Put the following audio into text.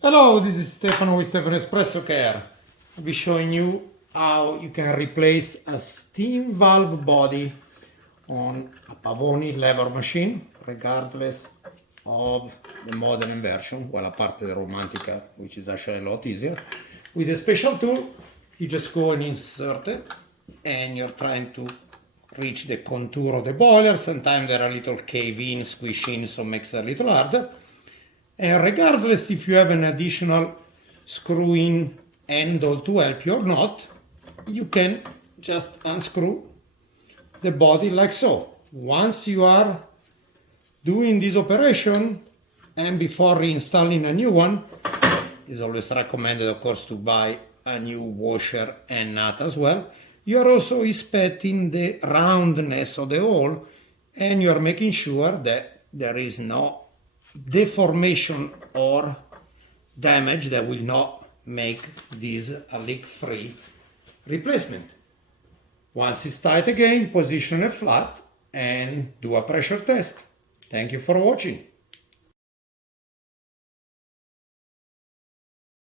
Hello, this is Stefano with Stefano Espresso Care. I'll be showing you how you can replace a steam valve body on a Pavoni lever machine, regardless of the modern version, well, apart the Romantica, which is actually a lot easier. With a special tool, you just go and insert it, and you're trying to reach the contour of the boiler. Sometimes there are little cave-in, squish-in, so it makes it a little harder. And regardless if you have an additional screw-in handle to help you or not, you can just unscrew the body like so. Once you are doing this operation, and before reinstalling a new one, it's always recommended, of course, to buy a new washer and nut as well. You are also inspecting the roundness of the hole, and you are making sure that there is no deformation or damage that will not make this a leak-free replacement. Once it's tight again, position it flat and do a pressure test. Thank you for watching.